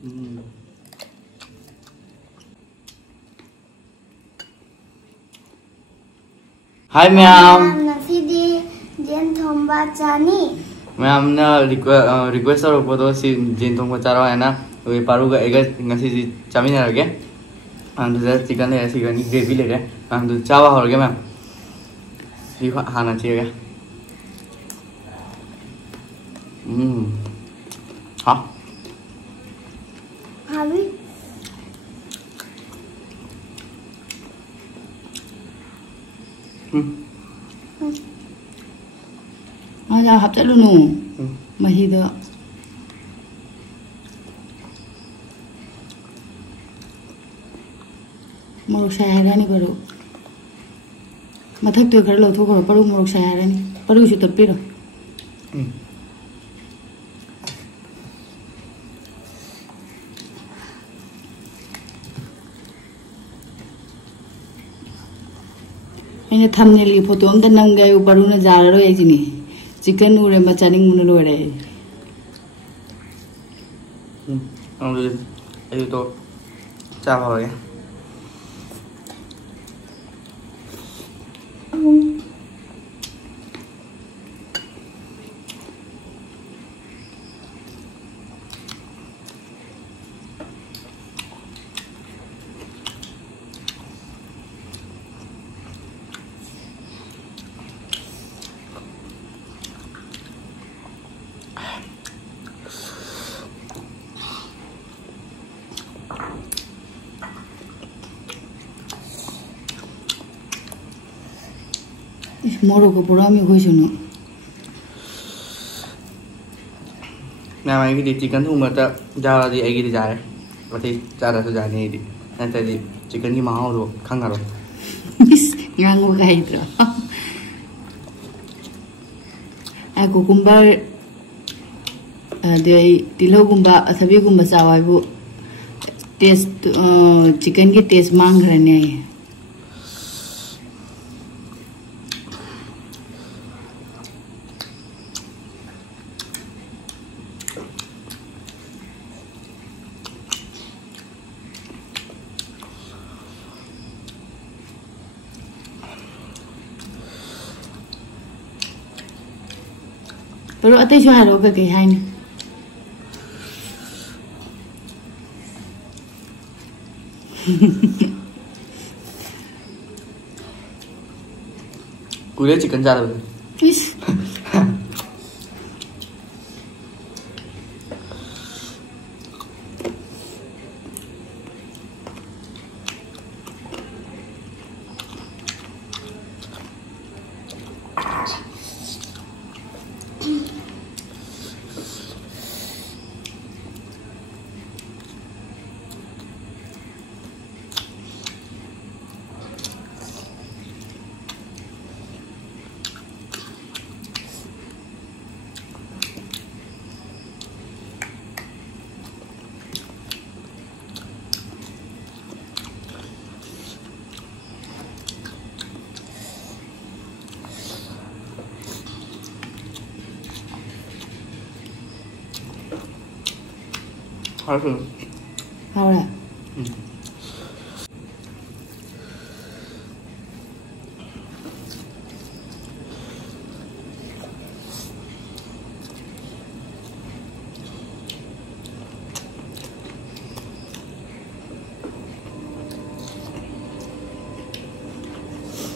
Hi Mayam. Nasidi jen thomba chani. Mayam na request और ऊपर तो सी जिन तुमको चारों है ना वो पारू का एक ngasi si चामी ना लगे हम तो जैसे चिकन है चिकन की ग्रेवी लगे हम तो चावा हो गया मैम ये खाना चाहिए हाँ Habi. 자, 합작로 놓. 마히도. मोरक सायारानी परू मथक तो कर लो तो करो परू मोरक सायारानी परू से तब पिरो इन्हें थंबनेल की फोटो हम तो नंग गए ऊपर उन्हें जा रहे हैं जिन्हें चिकन उड़े मचानिंग मुने लो रहे हम ये तो चावा हो गया मोरो को पूरा में खुश होना ना मैं कि चिकन थूम बता जा रहा थी ऐगी जा रहे बती जा रहा तो जाने ही थी ना तेरी चिकन की माँ हो तो खांगा रो यहाँ वो खाई तो aku kumbar de tilo kumba athabi kumba sawai bu taste chicken ki taste mang rane ai Pero ate jo haro ka ke hain कुले चिकन जा रहा है इस Ahora.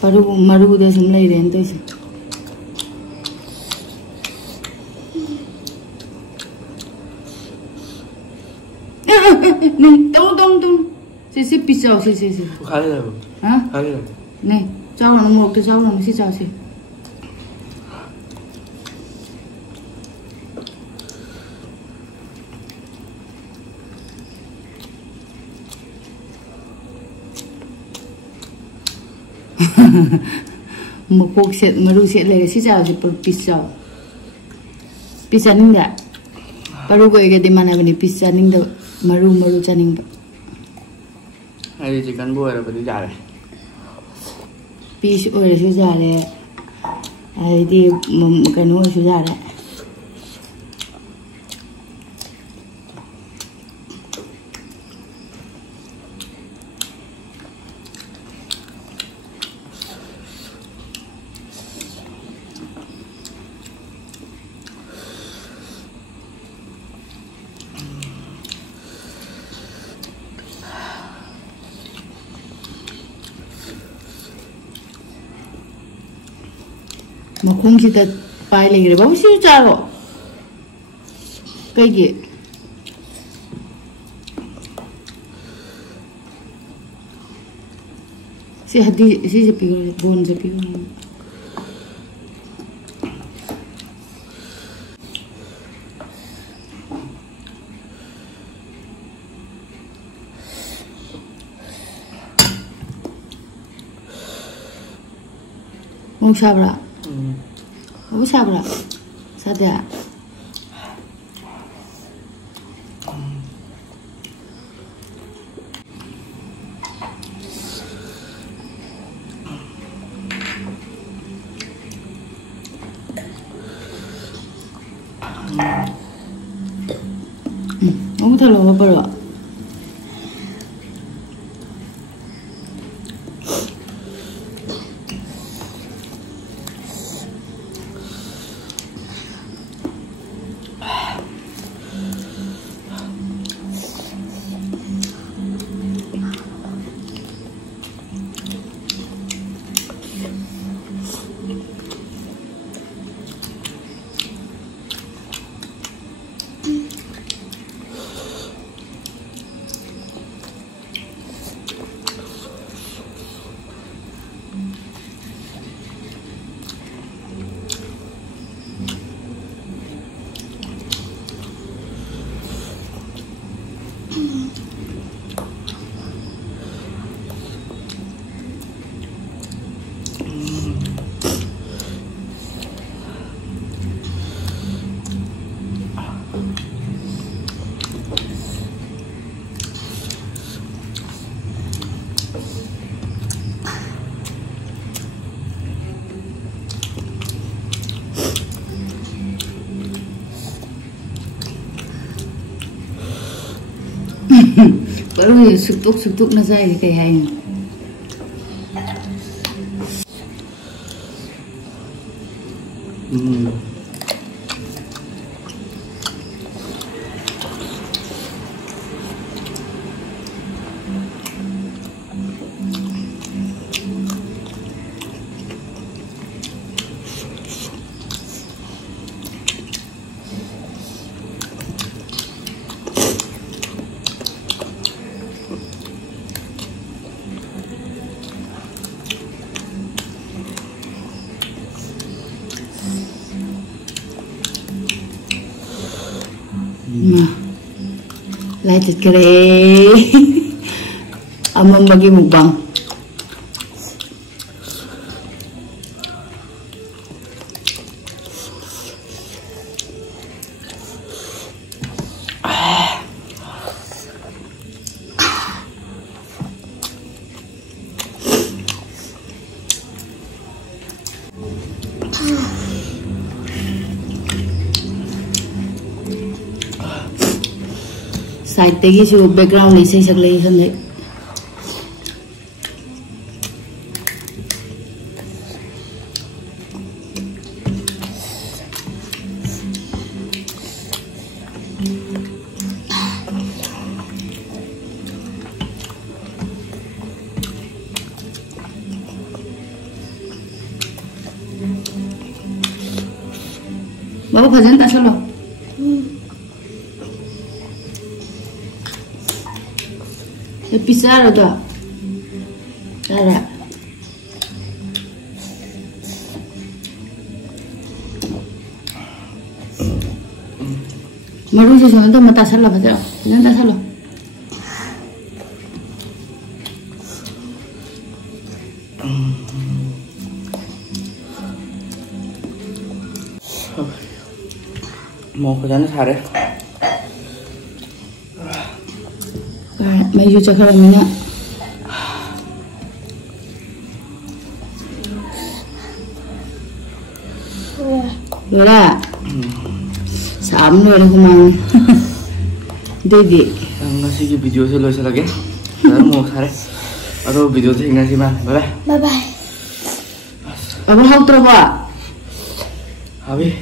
Paru maru udah semulai rentas. नहीं तुम से पिचाओ से खा ले लो हाँ खा ले लो नहीं चावल हम लोग तो चावल हम इसी चाव से मुकोक से मरु से ले इसी चाव से पर पिचा नहीं दा Paru ko ike di mana bini pizza ning do maru chaning ba. Ai chicken bo era badi ja re. Piece ore su ja re. Ai di kanu su ja re. Makung kita pai lagi deh. Bagus sih caro. Kayak gitu. Si hati si sepi bon sepi. Mau siapa? Mau siapa? Sada. Kamu tahu apa Paru? Paru suktuk na saya kayak ini. Lanjut kere. Amam bagi mukbang. Side tegi su background ni sei saklei sande. Bawa bhajan ta chalo. Pisar ada, ada. Maru sih soalnya mata salah betul, jangan salah. Mau ke sana sehari. Maju cakap minyak. Yora. Sama orang kumang. Dede. Ngasih video selesai lagi. Baru mau sehari. Atau video sih ngasih mah. Bye bye. Bye bye. Apa hal terbaik? Habis.